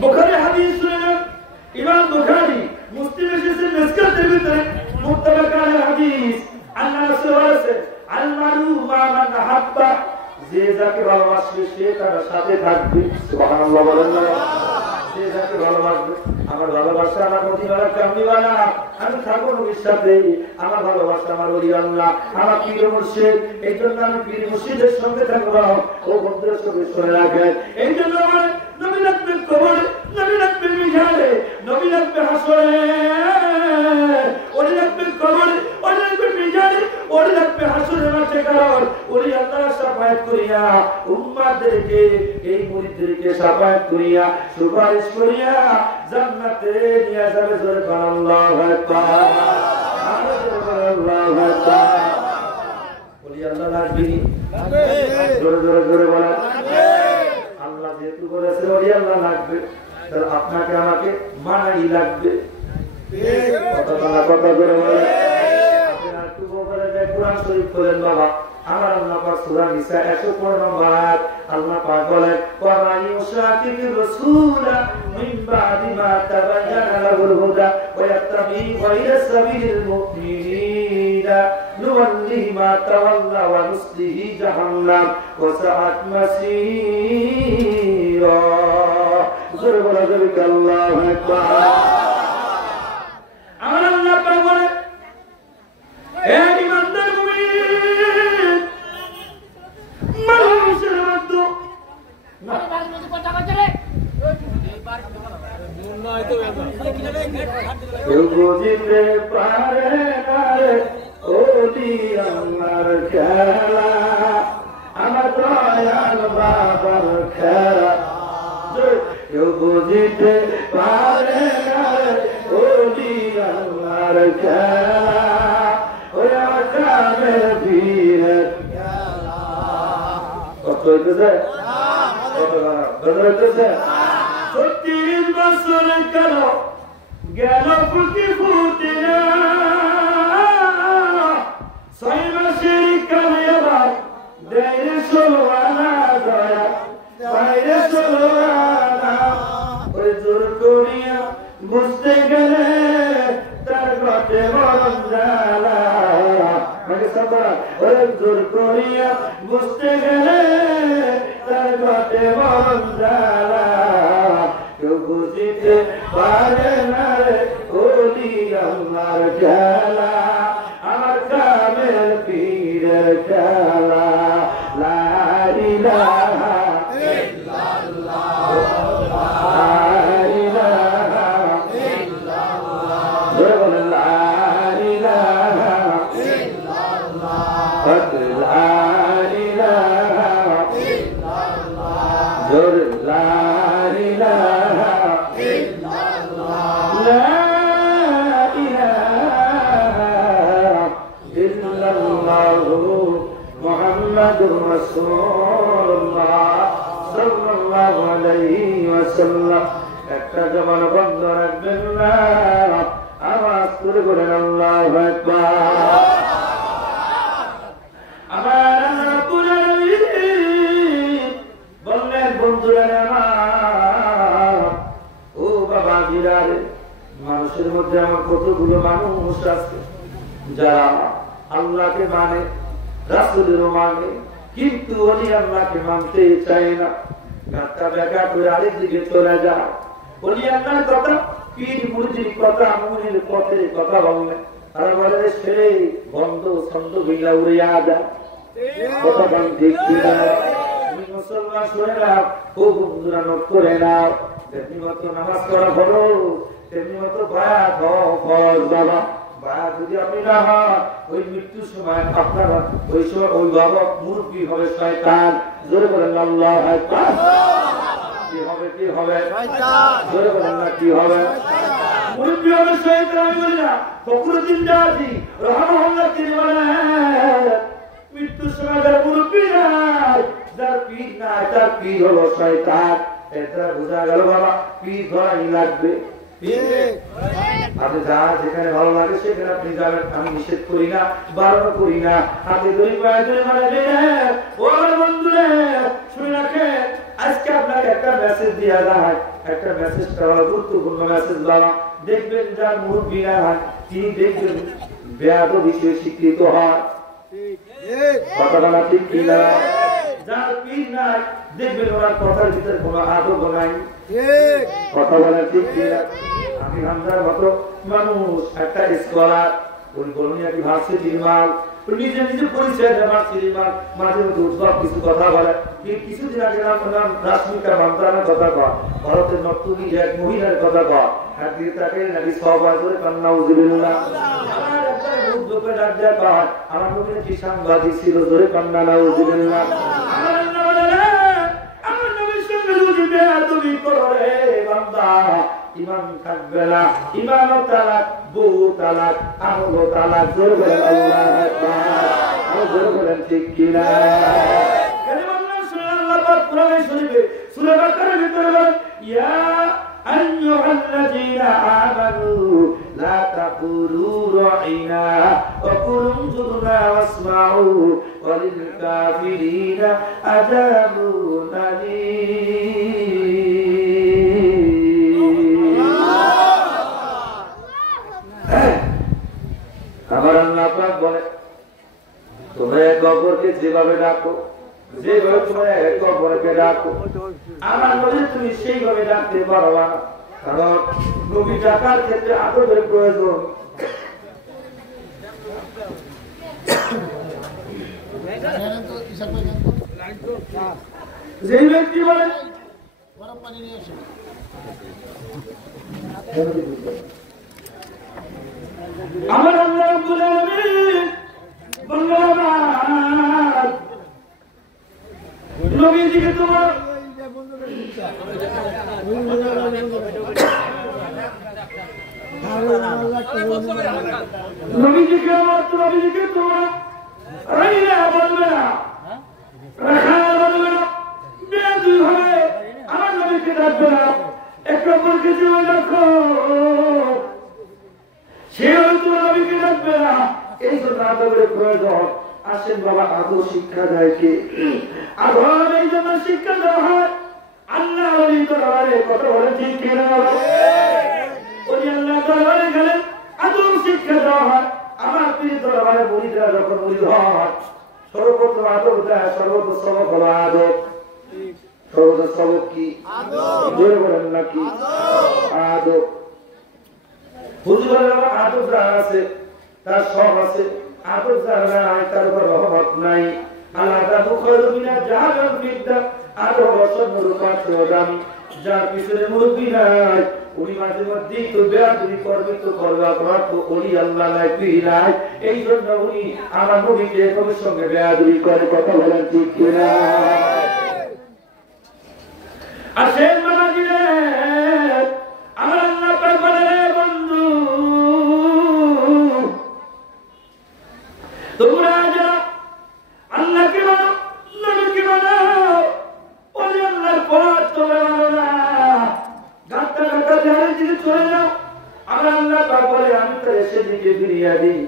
বুখারী হাদিস শুনেন, ইমাম বুখারী মুসলিম এসেছে মিসকাতের ভিতরে মুত্তাফাক আলাইহি হাদিস, আল্লাহ রাসূল বলেছেন আল মারু মা মান হাব্বা, যে যাকে ভালোবাসবে সে তার সাথে থাকবে। সুবহানাল্লাহ বলেন না? যে যাকে ভালোবাসবে, আমার ভালোবাসা আমার মদিনার কামলিওয়ালা, আমি থাকবো নবীর সাথে, আমার ভালোবাসা আমার ওলি আল্লাহ, আমার পীর মুর্শিদ, এই জন্য আমি পীর মুর্শিদের সঙ্গে থাকবো। ও বন্ধুরা সবাই শুনে রাখেন, এই জন্য আমার নবী রাখবে কবরে, নবী রাখবে মিজানে, নবী রাখবে হাসরে, ওলি রাখবে কবরে, ওলি রাখবে মিজানে, ওলি রাখবে হাসরের মাঠে। কারণ ওলি আল্লাহর শাফায়াত করিয়া উম্মতদেরকে, এই মুরিদদেরকে শাফায়াত করিয়া সুপারিশ করিয়া জান্নাতে নিয়ে যাবে। জোরে আল্লাহু আকবার, আল্লাহু আকবার। ওলি আল্লাহ রাখবি, জোরে জোরে জোরে বলেন। আল্লাহ যেহেতু বলেছে ওলি আল্লাহ লাগবে, তাহলে আপনাকে আমাকে মানাই লাগবে। কথা করে বলেন। আপনারা একটু বলে দেয় কোরআন শরীফ বলেন বাবা, আমার আল্লাহ পাক সূরা নিসা 115 নম্বর আয়াত আল্লাহ পাক বলেন, ওয়া মান ইউশাকির রাসূলা মিন বাদি মা তাবায়্যানা লাহুল হুদা ওয়া ইয়াত্তাবি গায়রা সাবিলিল মুমিনিনা নুওয়াল্লিহি মা তাওয়াল্লা ওয়া নুসলিহি জাহান্নাম ওয়া সাআত মাসীরা। জোরে বলা যাবে আল্লাহু আকবার। আমার আল্লাহ পাক বলেন, হে ঈমানদার মুমিন, মানুষের মধ্যে কেউ বুঝিতে পারে না রে ওলি আল্লাহর খেলা, আমার দয়াল বাবার খেলা। কেউ বুঝিতে পারে না রে ওলি আল্লাহর খেলা, ওই আকামে বীরের খেলা। কত হইতেছে? 36 বছর কেন গেল ফুটি ফুটি না, 6 মাসের কালে আবার দেয় 16 আনা দয়া, বাইরে 16 আনা। ওই জোর করিয়া বুঝতে গেলে তার ঘটে মরণ জ্বালা। ওই জোর করিয়া বুঝতে গেলে তার ঘটে মরণ জ্বালা। কেউ বুঝিতে পারে না রে ওলি আল্লাহর খেলা, আমার কামের পীরের খেলা। লা ইলাহা ইল্লাল্লাহ, লা ইলাহা ইল্লাল্লাহ, লা ইলাহা ইল্লাল্লাহ, লা ইলাহা ইল্লাল্লাহ, লা ইলাহা ইল্লাল্লাহ, লা ইলাহা ইল্লাল্লাহ, মুহাম্মাদুর রাসূলুল্লাহ সাল্লাল্লাহু আলাইহি ওয়াসাল্লাম। একটা জবান বন্ধ রাখবেন না, আওয়াজ করে বলেন আল্লাহু আকবার। আমার রব্বুল আলামিন বললেন, বন্ধুরা আমার, ও বাবা জিরারে, মানুষের মধ্যে আমার কতগুলো মানুষ আছে যারা আল্লাহকে মানে, রাসূলেরও মানে, কিন্তু ওলি আল্লাহকে মানতে চায় না। গাছটা বেকা করে আরেক দিকে চলে যায়। ওলি আল্লাহর কথা, পীর মুরিদের কথা, মুনির পথে কথা বললেন, আর আমাদের ছেড়ে বন্ধ ছন্দ ভিলা উড়িয়া যায়। কথা বল ঠিক কিনা? মুসলমান শুনে নাও, ও বন্ধুরা নোট করে নাও, তেমনি মতো নামাজ করা হলো, তেমনি মতো বায়া ফরজ বাবা। বায়া যদি আপনি না হন, ওই মৃত্যুর সময় আপনার ওই সময় ওই বাবা মুরব্বী হবে শয়তান। জোরে বলেন আল্লাহু আকবার। কি হবে? কি হবে? শয়তান। জোরে বলেন না, কি হবে? মুরব্বী হবে শয়তান। আমি বলি না, ফখরুদ্দিন রাজি রাহমাহুল্লাহ তিনি বলেন, মৃত্যুর সময় যার মুরব্বী নাই, যার পীর নাই, তার পীর হলো শয়তান। এটা বোঝা গেল বাবা, পীর ধরাই লাগবে। আপনি যা যেখানে ভালো লাগে সেখানে আপনি যাবেন, আমি নিষেধ করি না, বারণ করি না। হাতে ধরি পায়ে ধরে মারা যায়। ও বন্ধুরে শুনে রাখেন, আজকে আপনাকে একটা মেসেজ দিয়া যায়, একটা মেসেজটা হলো গুরুত্বপূর্ণ মেসেজ বাবা। দেখবেন যার মুরব্বী না হয় তিনি দেখবেন বেয়াদবি হিসেবে স্বীকৃত হয়। কথা বলা ঠিক কি না? যার পীর নাই দেখবেন ওনার কথার ভিতরে কোনো আদব নাই। কথা বলা ঠিক কি না? আমি হামদার মতো মানুষ, একটা স্কলার, উনি বলুন কি ভার্সিটির মাল, নিজে নিজে পরিচয় দেয় ভার্সিটির মাল, মাঝে মধ্যে উদ্ভব কিছু কথা বলে। কিছুদিন আগে আপনার রাশ্মিকা মন্ত্রণের কথা কয়, ভারতের নর্তকী এক মহিলার কথা কয়, আর দিয়ে তাকে নাকি সবাই করে কান্না উজুবিল্লাহ। আমার নবীর কি সাংবাদিক ছিল, ধরে কান্না না উজুবিল্লাহ। আমার নবীর সঙ্গে যদি বেয়াদবি করে বান্দা, ইমান থাকবে না। ইমান ও তালাক, বউ তালাক, আমল ও তালাক। জোর বলেন আল্লাহু আকবার, আর জোর বলেন ঠিক কিনা? কালিমা শুনে আল্লাহ পাক কোরআনে শরীফে সূরা বাকারার ভিতরে বলেন, ইয়া আইয়ুহাল্লাযীনা আমানু লা তাকুলু রাঈনা ওয়া কুলু যুরনা ওয়াসমাউ ওয়া লিল কাফিরিনা আযাবুন আলীম। আমার আল্লাহ পাক বলে, তোমরা একে অপরকে যেভাবে ডাকো, যেভাবে তোমরা একে অপরকে ডাকো, আমার নবী তুমি সেইভাবে ডাকতে পারবা না। কারণ নবী ডাকার ক্ষেত্রে আদবের প্রয়োজন। যে ব্যক্তি বলে আমার আল্লাহ রাব্বুল আলামিন বললেন, নবীজিকে তোমার নবীজিকে আমার নবীজিকে তোমার রাইলা বলবে না, রাখা বলবে না, বেয়াদবি হবে। আমার নবীকে ডাকবে না, এক অপরকে যেভাবে ডাকো সেভাবে তোমার নবীকে ডাকবে না। এই জন্য আদবের প্রয়োজন। আসেন বাবা, আদব শিক্ষা দেয় কে? আদব এই জন্য শিক্ষা দেওয়া হয় আল্লাহ ওলির দরবারে। কথা বলে ঠিক কিনা? ওলি আল্লাহ দরবারে গেলে আদব শিক্ষা দেওয়া হয়। আমার পীর দরবারে মুরিদরা যখন মুরিদ হয়, সর্বপ্রথম আদব দেয়, সর্বত সবক হলো আদব। সর্বত সবক কি? জোরে বলেন নাকি? আদব। হুজুরের আদব যা আছে তার সব আছে, আদব যার নাই তার উপর রহমত নাই। আলাদা মুখরু বিনা জাহাল বিদ্যা আরো বছর মুরুপাত দামি। যার পিছনে মুরব্বী নাই উনি মাঝে মধ্যেই তো বেয়াদবি করবে, তো করবে অপরাধ, তো ওলি আল্লাহ নাই, পীর নাই। এই জন্য উনি আমার নবীকে নবীর সঙ্গে বেয়াদবি করে। কথা বলেন ঠিক কিনা? আসেন বাবাজিরে, আমার আল্লাহ পাক বলে, বন্ধু তোমরা যারা আল্লাহকে মানো, নবীকে মানো, ওলি আল্লাহর পথ তোমরা মানো না, গাঁটটা গাঁটটা দেওয়ার দিকে চলে যাও। আমার আল্লাহ পাক বলে, আমি তো সেদিকে ফিরিয়ে দিই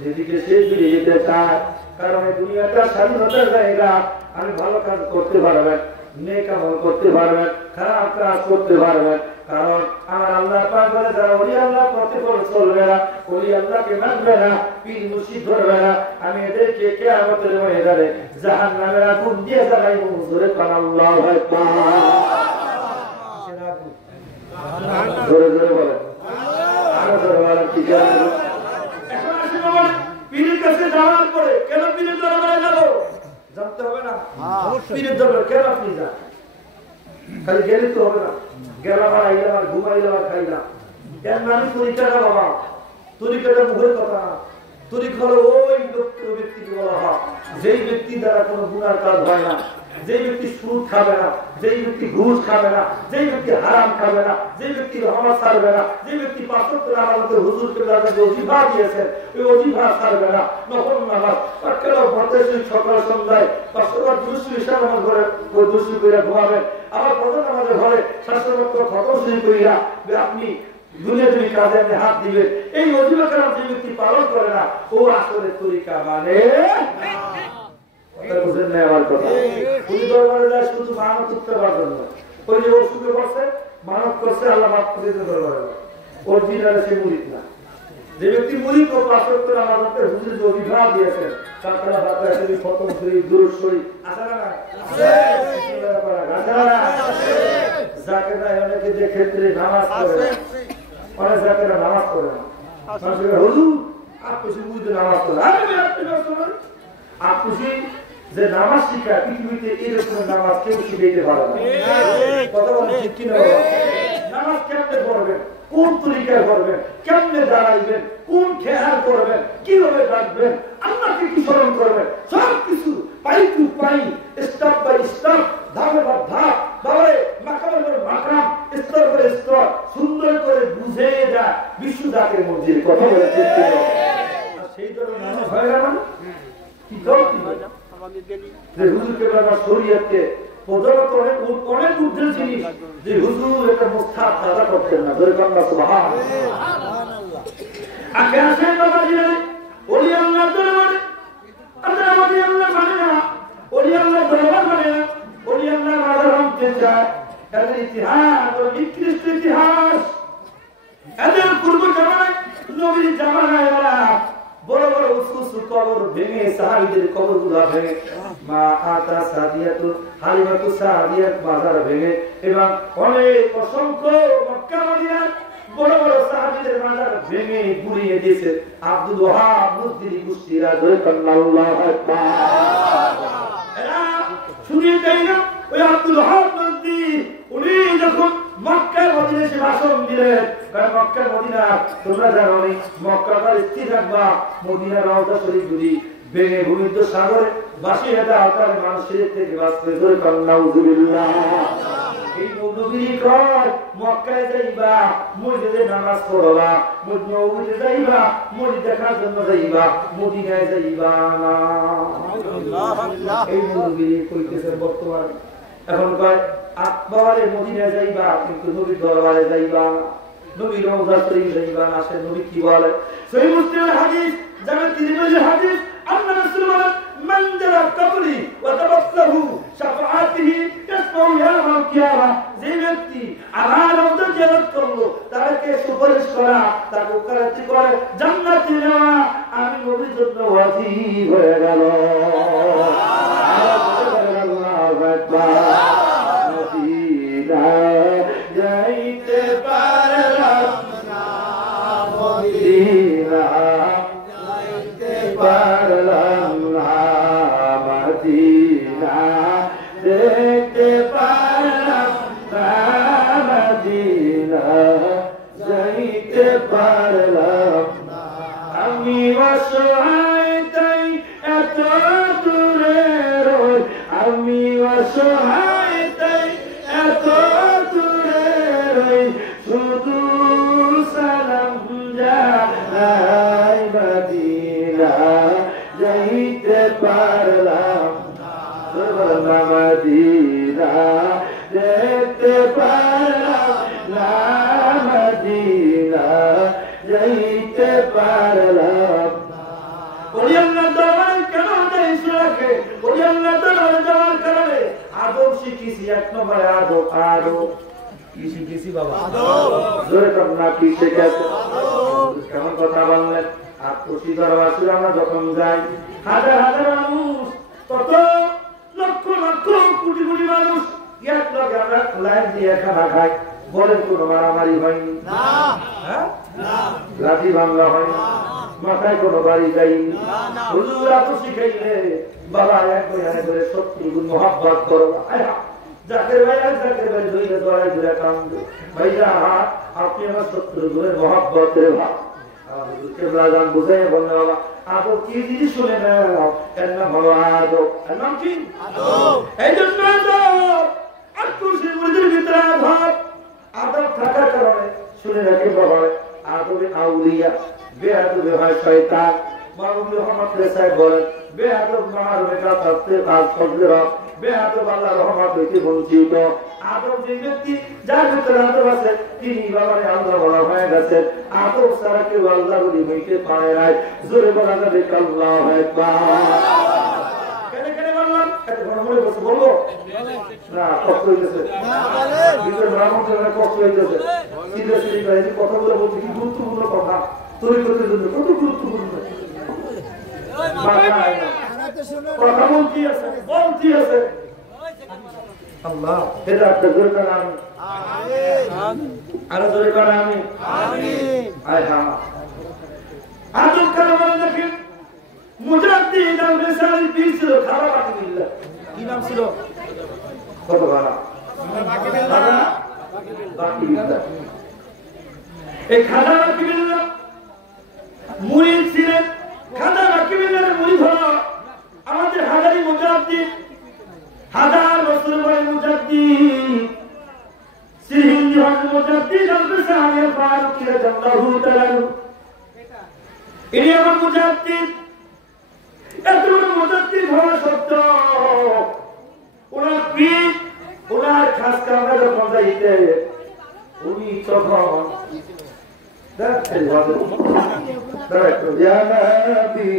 যেদিকে সে ফিরে যেতে চায়। কারণ এই দুনিয়াটা স্বাধীনতার জায়গা। আমি ভালো কাজ করতে পারবেন, নেক আমল করতে পারবেন, খারাপ কাজ করতে পারবেন। কারণ আমার আল্লাহ পাক বলে, যারা ওলি আল্লাহ পথে চলবে না, ওলি আল্লাহকে মানবে না, পীর মুর্শিদ ধরবে না, আমি এদেরকে কিয়ামতের ময়দানে জাহান্নামের আগুন দিয়ে জ্বালাইব। জোরে কোন আল্লাহু আকবার। জোরে জোরে বলেন, আরো জোরে বলেন। কি জানেন? এখন আসে বাবা, পীরের কাছে যাওয়ার পরে কেন পীরের দরবারে যাবো জানতে হবে না? পীরের দরবারে কেন আপনি যান? খালি গেলে তো হবে না, গেলাম আর আইলাম আর ঘুমাইলাম আর খাইলাম। এর নামই তরিকাটা বাবা। তরিকাটা মুখের কথা না, তরিকা হলো ওই ব্যক্তিকে বলা হয় যেই ব্যক্তি দ্বারা কোনো গুনার কাজ হয় না, যেই ব্যক্তি সুদ খাবে না, যেই ব্যক্তি ঘুষ খাবে না, যেই ব্যক্তি হারাম খাবে না, যেই ব্যক্তি রহমা ছাড়বে না, যে ব্যক্তি ৫ ওয়াক্ত নামাজে হুজুরকে যে ওজিফা দিয়েছেন ওই ওজিফা ছাড়বে না, নফল নামাজ কেন ভর্তে সকাল সন্ধ্যায় ৫০০ বার দুরূদ ইশার নামাজ করে দুরূদ কইরা ঘুমাবেন। আবার ফজর নামাজের ঘরে শাস্ত্রমত খতম শুরু কইরা আপনি দুনিয়াবি কাজে আপনি হাত দিবেন। এই ওজিফা কালাম যে ব্যক্তি পালন করে না ও আসলে তরিকা মানে বুঝেন না। আমার কথা উনি দরবারে যায় শুধু মানত উঠতে পারবেন না, ওই যে ওষুধে বসে মানব করছে আল্লাহ মাফ করে দিতে পারবে অরিজিনাল সে মুরিদ না যে ব্যক্তি মুরিদ ও পাঁচত্তর আমাদের হুজুর যে অভিভাব দিয়েছেন কাকড়া বাতা শরীফ ফতম শরীফ দুরূদ শরীফ আছে না জাকেরা অনেকে যে ক্ষেত্রে নামাজ পড়ে অনেক জাকেরা নামাজ পড়ে না হুজুর আপনি মুরিদ নামাজ পড়ে আপনি যে নামাজ শিখা পৃথিবীতে এরকম নামাজ কেউ শিখাইতে পারে না কথা বলেন ঠিক কিনা নামাজ কেমনে পড়বেন কোন তরিকায় করবেন কেমনে দাঁড়াইবেন কোন খেয়াল করবেন কিভাবে ডাকবেন আল্লাহকে কি স্মরণ করবেন সবকিছু pie to pie step by step ধাপে পর ধাপ বাবারে মাকামের পর মাকাম স্তর করে স্তর সুন্দর করে বুঝে যা বিশ্ব জাকের মসজিদ কথা বলে ঠিক কিনা সেই ধরনের নামাজ হয় না কি গল্প যে হুজুর কেবলা শরীয়তকে প্রধানত অনেক ঊর্ধ্বের জিনিস যে হুজুর একটা মুস্তাহাব কাজা করতেন না ধরে বাংলা সুবহানাল্লাহ আগে আসেন বাবা জিরে ওলি আল্লাহ দরবারে আপনারা ওলি আল্লাহ মানে না ওলি আল্লাহ দরবার মানে না ওলি আল্লাহ মাজার রামতে যায় এদের ইতিহাস ও নিকৃষ্ট ইতিহাস এদের পূর্ব জামানায় নবীর জামানায় এরা বড় বড় উঁচু কবর ভেঙে সাহাবীদের কবরগুলো ভেঙে মা আতা সাদিয়াতু হালিমাতু সাদিয়াত মাজার ভেঙে এবং অনেক অসংখ্য মক্কা মদিনার বড় বড় সাহাবীদের মাজার ভেঙে গুড়িয়ে দিয়েছে আব্দুল ওয়াহাব মুজদিরি কুশতি রাদিয়াল্লাহু আকবার এরা শুনিয়ে দেয় না ওই আব্দুল ওয়াহাব মুজদি উনি যখন মক্কা মদিনায় এসে ভাষণ দিলেন কারণ মক্কা মদিনা তোমরা জানো মক্কার স্থির থাকবা মদিনা রওজা শরীফ যদি ভেঙে ভূমিদ্ধ সাগরে বাসি এটা আকার মানুষের থেকে বাঁচতে ধরে নাউযুবিল্লাহ এই নবী কয় মক্কায় যাইবা মসজিদে নামাজ পড়বা মসজিদে যাইবা মসজিদ দেখার জন্য যাইবা মদিনায় যাইবা না আল্লাহ এই নবী কইতেছে বর্তমান এখন কয় বাবারে মদিনায় যাইবা কিন্তু নবীর দরবারে যাইবা নবীর রওজা শরীফ যাইবা না সে নবী কি বলে সহিহ মুসলিমের হাদিস জামে তিরমিজির হাদিস আল্লাহ রাসূল বলেন মান যারা কবরি ওয়া তাবাসসাহু শাফাআতিহি ইয়াসমাউ ইয়াউমাল কিয়ামা যে ব্যক্তি আমার রওজা জিয়ারত করলো তাকে সুপারিশ করা তাকে উকারাতি করে জান্নাতে নেওয়া আমি নবীর জন্য ওয়াজিব হয়ে গেল আল্লাহু আকবার যাইতে পারলাম না মদিনা যাইতে পারলাম না মদিনা দেখতে পারলাম না মদিনা যাইতে পারলাম না আমি অসহায় তাই এত দূরে রই আমি অসহায় তাই এত দূরে রই শুধু সালাম জানাই মদিনা যাইতে পারলাম না মদিনা দেখতে পারলাম না মদিনা যাইতে পারলাম না ওলি আল্লাহ দরবার কেন দেশ রাখে ওলি আল্লাহ দরবার যাওয়ার কারণে আদব শিখেছি এক নম্বরে আদব আদব কি শিখেছি বাবা আদব জোরে কন্যা কি শিখেছে আদব কেমন কথা বললেন আত্মসি দরবার আমরা যখন যাই হাজার হাজার মানুষ কত লক্ষ লক্ষ কোটি কোটি মানুষ এক লগে আমরা লাইন দিয়ে খানা খাই বলেন কোন মারামারি হয়নি না হ্যাঁ না লাঠি ভাঙা হয়নি মাথায় কোনো বাড়ি যায়নি হুজুর এত শিখাইলে বাবা এক করে সত্যি মহব্বত করো জাকের ভাই আর জাকের ভাই ধরে দড়াই ধরে কান্দে ভাইয়া আপনি আমার শত্রু ধরে মহব্বতের ভাব কেবলা গান বুঝে বললে বাবা আদব কি জিনিস শুনে না এর নাম হলো আদব এর নাম কি আদব এই জন্য আদব আর কুরসি মুরিদের ভিতরে আদব থাকার কারণে শুনে রাখে বাবা আদবে আউলিয়া বেআদবে হয় শয়তান মাওলানা রহমত সাহেব বলেন বেআদব মারবে কা তাফসীর কাজ করবে বেআদব আল্লাহ রহমত হইতে বঞ্চিত আদব যে ব্যক্তি যার ভিতরে আদব আছে তিনি বাবারে আল্লাহ বলা হয়ে গেছে আদব ছাড়া কেউ আল্লাহ বলি হইতে পারে নাই জোরে বলা যাবে আল্লাহু আকবার কেন কেন বললাম এত বড় বড় বলবো না কষ্ট হইছে না বলে আমার কষ্ট হইতেছে কথাগুলো বলছি কি গুরুত্বপূর্ণ কথা তরিকতের জন্য কত গুরুত্বপূর্ণ কথা বলতে আছে আল্লাহ এটা একটা জোরে করা আমি আরো জোরে করা আমি আদম কালাম দেখেন মুজাদ্দিদ আল-রিসালি পীর ছিল খারাপ আকিদুল্লাহ কি নাম ছিল কত খারাপ বাকিবিল্লাহ এই খাজা বাকিবিল্লাহ মুরিদ ছিলেন খাজা বাকিবিল্লাহর মুরিদ হলো আমাদের হাজারি মুজাদ্দিদ হাজার বছর পরে মুজাদ্দিদ শ্রী হিন্দু মুজাদ্দিদ আল-রিসালি ফারুকী রাদিয়াল্লাহু তাআলা ইনি আমার মুজাদ্দিদ এত বড় মুজাদ্দিদ হওয়া সত্ত্বেও ওনার পীর ওনার খাস কামরা যখন যাইতে উনি তখন ইয়া নবী